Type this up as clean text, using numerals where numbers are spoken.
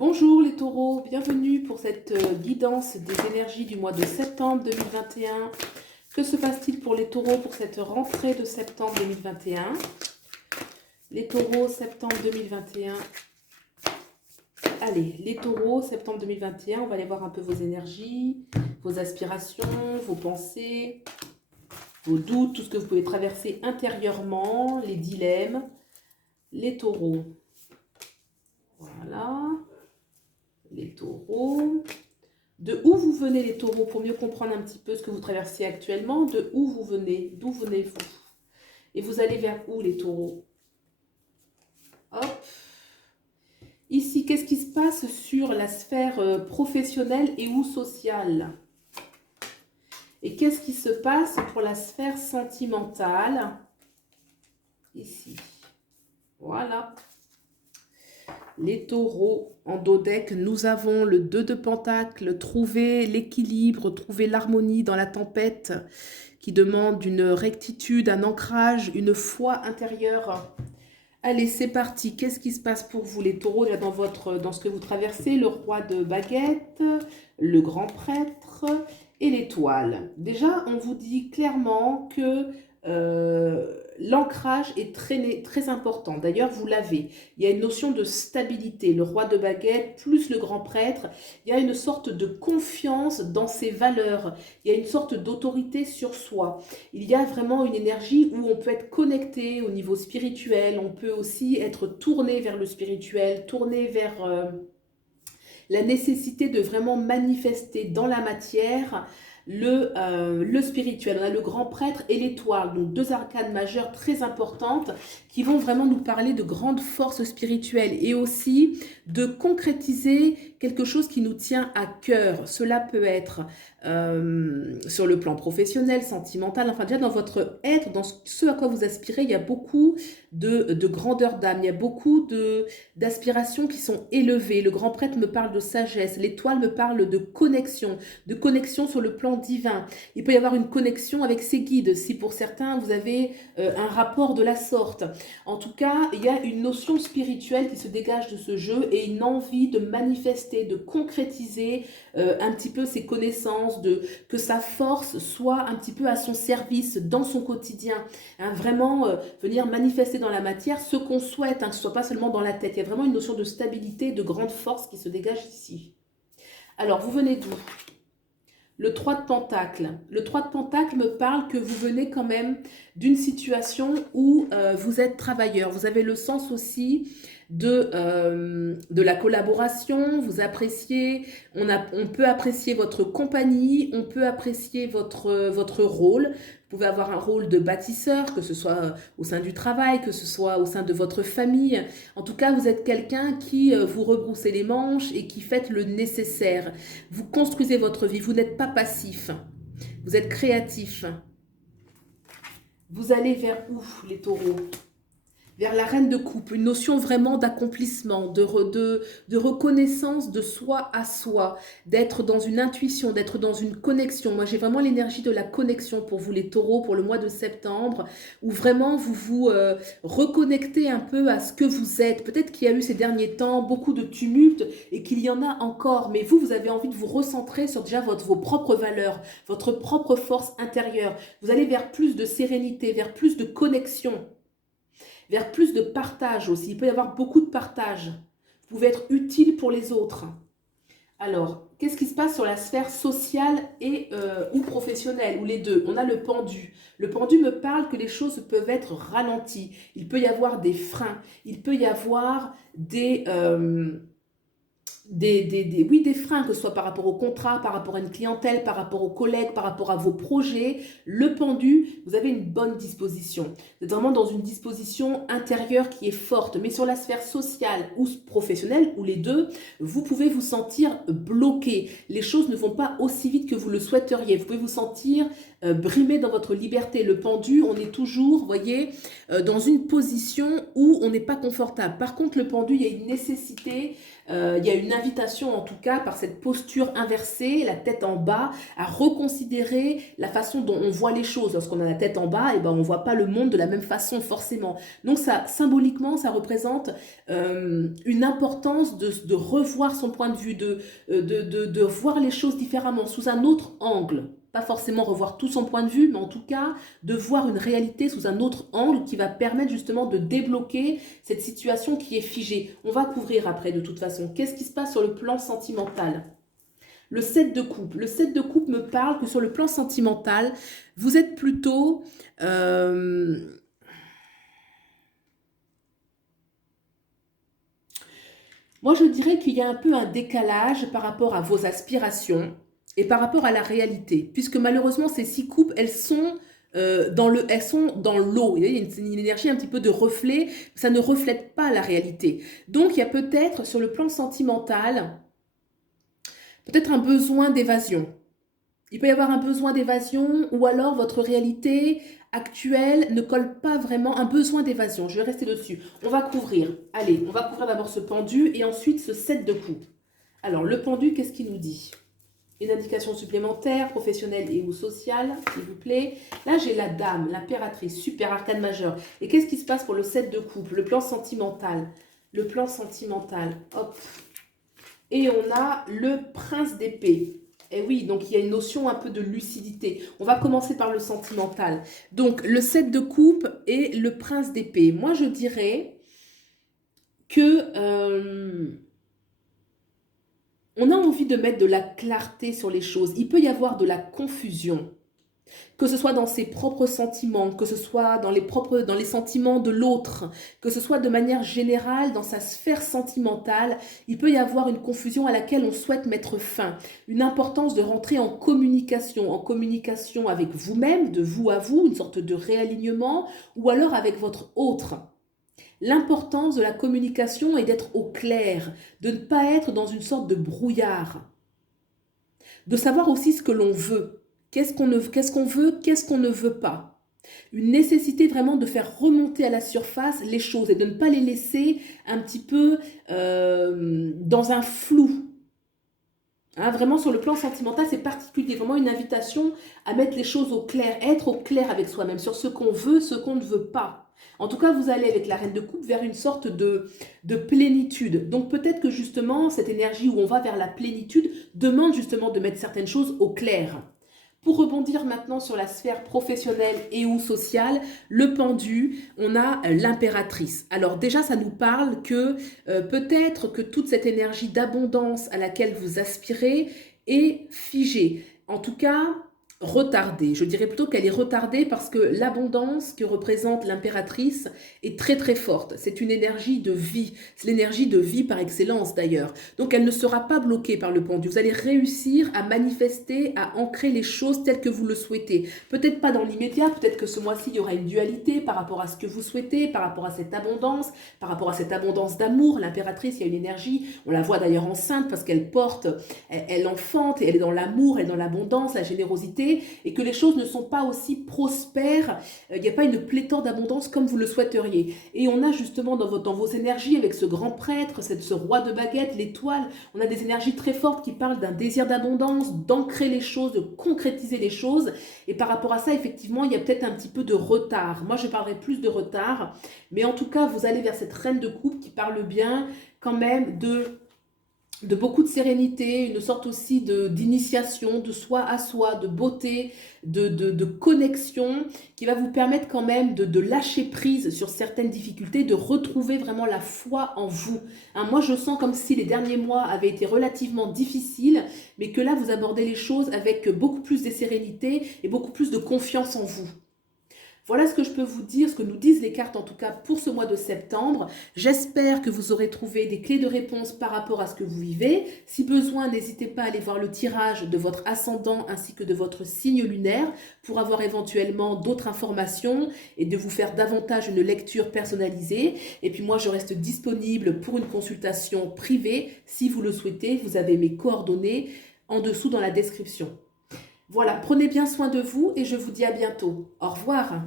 Bonjour les taureaux, bienvenue pour cette guidance des énergies du mois de septembre 2021. Que se passe-t-il pour les taureaux pour cette rentrée de septembre 2021? Les taureaux, septembre 2021. Allez, les taureaux, septembre 2021, on va aller voir un peu vos énergies, vos aspirations, vos pensées, vos doutes, tout ce que vous pouvez traverser intérieurement, les dilemmes. Les taureaux. Voilà. Les taureaux. De où vous venez les taureaux, pour mieux comprendre un petit peu ce que vous traversez actuellement, de où vous venez, d'où venez-vous? Et vous allez vers où les taureaux? Hop. Ici, qu'est-ce qui se passe sur la sphère professionnelle et ou sociale? Et qu'est-ce qui se passe pour la sphère sentimentale? Ici. Voilà. Les taureaux en dodeck, nous avons le 2 de Pentacle, trouver l'équilibre, trouver l'harmonie dans la tempête qui demande une rectitude, un ancrage, une foi intérieure. Allez, c'est parti. Qu'est-ce qui se passe pour vous les taureaux là, dans ce que vous traversez? Le roi de baguette, le grand prêtre et l'étoile. Déjà, on vous dit clairement que l'ancrage est très important. D'ailleurs, vous l'avez. Il y a une notion de stabilité. Le roi de baguette plus le grand prêtre, il y a une sorte de confiance dans ses valeurs. Il y a une sorte d'autorité sur soi. Il y a vraiment une énergie où on peut être connecté au niveau spirituel. On peut aussi être tourné vers le spirituel, tourné vers la nécessité de vraiment manifester dans la matière le spirituel. On a le grand prêtre et l'étoile, donc deux arcanes majeures très importantes qui vont vraiment nous parler de grandes forces spirituelles et aussi de concrétiser quelque chose qui nous tient à cœur. Cela peut être sur le plan professionnel, sentimental, enfin déjà dans votre être, dans ce à quoi vous aspirez, il y a beaucoup de grandeur d'âme, il y a beaucoup d'aspirations qui sont élevées. Le grand prêtre me parle de sagesse, l'étoile me parle de connexion sur le plan divin. Il peut y avoir une connexion avec ses guides, si pour certains vous avez un rapport de la sorte. En tout cas, il y a une notion spirituelle qui se dégage de ce jeu et une envie de manifester, de concrétiser un petit peu ses connaissances, que sa force soit un petit peu à son service dans son quotidien. Hein, vraiment venir manifester dans la matière ce qu'on souhaite, hein, que ce ne soit pas seulement dans la tête. Il y a vraiment une notion de stabilité, de grande force qui se dégage ici. Alors, vous venez d'où? Le 3 de Pentacle. Le 3 de Pentacle me parle que vous venez quand même d'une situation où vous êtes travailleur. Vous avez le sens aussi de la collaboration, vous appréciez, on peut apprécier votre compagnie, on peut apprécier votre rôle. Vous pouvez avoir un rôle de bâtisseur, que ce soit au sein du travail, que ce soit au sein de votre famille. En tout cas, vous êtes quelqu'un qui vous rebroussez les manches et qui faites le nécessaire. Vous construisez votre vie, vous n'êtes pas passif, vous êtes créatif. Vous allez vers où, les taureaux? Vers la reine de coupe, une notion vraiment d'accomplissement, de reconnaissance de soi à soi, d'être dans une intuition, d'être dans une connexion. Moi, j'ai vraiment l'énergie de la connexion pour vous, les taureaux, pour le mois de septembre, où vraiment vous vous reconnectez un peu à ce que vous êtes. Peut-être qu'il y a eu ces derniers temps beaucoup de tumulte et qu'il y en a encore, mais vous avez envie de vous recentrer sur déjà vos propres valeurs, votre propre force intérieure. Vous allez vers plus de sérénité, vers plus de connexion, vers plus de partage aussi. Il peut y avoir beaucoup de partage. Vous pouvez être utile pour les autres. Alors, qu'est-ce qui se passe sur la sphère sociale ou professionnelle, ou les deux? On a le pendu. Le pendu me parle que les choses peuvent être ralenties. Il peut y avoir des freins. Il peut y avoir des freins, que ce soit par rapport au contrat, par rapport à une clientèle, par rapport aux collègues, par rapport à vos projets. Le pendu, vous avez une bonne disposition. Vous êtes vraiment dans une disposition intérieure qui est forte. Mais sur la sphère sociale ou professionnelle, ou les deux, vous pouvez vous sentir bloqué. Les choses ne vont pas aussi vite que vous le souhaiteriez. Vous pouvez vous sentir brimé dans votre liberté. Le pendu, on est toujours, vous voyez, dans une position où on n'est pas confortable. Par contre, le pendu, il y a une nécessité, il y a une invitation en tout cas par cette posture inversée, la tête en bas, à reconsidérer la façon dont on voit les choses. Lorsqu'on a la tête en bas, et ben on ne voit pas le monde de la même façon forcément. Donc ça, symboliquement, ça représente une importance de revoir son point de vue, de voir les choses différemment, sous un autre angle. Pas forcément revoir tout son point de vue, mais en tout cas de voir une réalité sous un autre angle qui va permettre justement de débloquer cette situation qui est figée. On va couvrir après de toute façon. Qu'est-ce qui se passe sur le plan sentimental ? Le 7 de coupe. Le 7 de coupe me parle que sur le plan sentimental, vous êtes plutôt... Moi, je dirais qu'il y a un peu un décalage par rapport à vos aspirations et par rapport à la réalité, puisque malheureusement, ces 6 coupes, elles sont dans l'eau. Il y a une énergie un petit peu de reflet, ça ne reflète pas la réalité. Donc, il y a peut-être, sur le plan sentimental, peut-être un besoin d'évasion. Il peut y avoir un besoin d'évasion ou alors votre réalité actuelle ne colle pas vraiment, un besoin d'évasion. Je vais rester dessus. On va couvrir. Allez, on va couvrir d'abord ce pendu et ensuite ce 7 de coupe. Alors, le pendu, qu'est-ce qu'il nous dit? Une indication supplémentaire, professionnelle et ou sociale, s'il vous plaît. Là, j'ai la dame, l'impératrice, super arcane majeure. Et qu'est-ce qui se passe pour le 7 de coupe? Le plan sentimental. Le plan sentimental. Hop. Et on a le prince d'épée. Et oui, donc il y a une notion un peu de lucidité. On va commencer par le sentimental. Donc, le 7 de coupe et le prince d'épée. Moi, je dirais que on a envie de mettre de la clarté sur les choses. Il peut y avoir de la confusion, que ce soit dans ses propres sentiments, que ce soit dans les sentiments de l'autre, que ce soit de manière générale dans sa sphère sentimentale. Il peut y avoir une confusion à laquelle on souhaite mettre fin, une importance de rentrer en communication avec vous-même, de vous à vous, une sorte de réalignement, ou alors avec votre autre. L'importance de la communication est d'être au clair, de ne pas être dans une sorte de brouillard, de savoir aussi ce que l'on veut, qu'est-ce qu'on veut, qu'est-ce qu'on ne veut pas. Une nécessité vraiment de faire remonter à la surface les choses et de ne pas les laisser un petit peu dans un flou. Hein, vraiment sur le plan sentimental, c'est particulier, vraiment une invitation à mettre les choses au clair, être au clair avec soi-même sur ce qu'on veut, ce qu'on ne veut pas. En tout cas, vous allez avec la reine de coupe vers une sorte de plénitude. Donc peut-être que justement, cette énergie où on va vers la plénitude demande justement de mettre certaines choses au clair. Pour rebondir maintenant sur la sphère professionnelle et ou sociale, le pendu, on a l'impératrice. Alors déjà, ça nous parle que peut-être que toute cette énergie d'abondance à laquelle vous aspirez est figée. En tout cas, retardée. Je dirais plutôt qu'elle est retardée parce que l'abondance que représente l'impératrice est très très forte. C'est une énergie de vie. C'est l'énergie de vie par excellence d'ailleurs. Donc elle ne sera pas bloquée par le pendu. Vous allez réussir à manifester, à ancrer les choses telles que vous le souhaitez. Peut-être pas dans l'immédiat, peut-être que ce mois-ci il y aura une dualité par rapport à ce que vous souhaitez, par rapport à cette abondance, par rapport à cette abondance d'amour. L'impératrice, il y a une énergie, on la voit d'ailleurs enceinte parce qu'elle porte, elle enfante et elle est dans l'amour, elle est dans l'abondance, la générosité. Et que les choses ne sont pas aussi prospères, il n'y a pas une pléthore d'abondance comme vous le souhaiteriez. Et on a justement dans vos énergies, avec ce grand prêtre, ce roi de baguette, l'étoile, on a des énergies très fortes qui parlent d'un désir d'abondance, d'ancrer les choses, de concrétiser les choses. Et par rapport à ça, effectivement, il y a peut-être un petit peu de retard. Moi, je parlerai plus de retard, mais en tout cas, vous allez vers cette reine de coupe qui parle bien quand même de beaucoup de sérénité, une sorte aussi d'initiation, de soi à soi, de beauté, de connexion, qui va vous permettre quand même de lâcher prise sur certaines difficultés, de retrouver vraiment la foi en vous. Hein, moi, je sens comme si les derniers mois avaient été relativement difficiles, mais que là, vous abordez les choses avec beaucoup plus de sérénité et beaucoup plus de confiance en vous. Voilà ce que je peux vous dire, ce que nous disent les cartes en tout cas pour ce mois de septembre. J'espère que vous aurez trouvé des clés de réponse par rapport à ce que vous vivez. Si besoin, n'hésitez pas à aller voir le tirage de votre ascendant ainsi que de votre signe lunaire pour avoir éventuellement d'autres informations et de vous faire davantage une lecture personnalisée. Et puis moi, je reste disponible pour une consultation privée. Si vous le souhaitez, vous avez mes coordonnées en dessous dans la description. Voilà, prenez bien soin de vous et je vous dis à bientôt. Au revoir.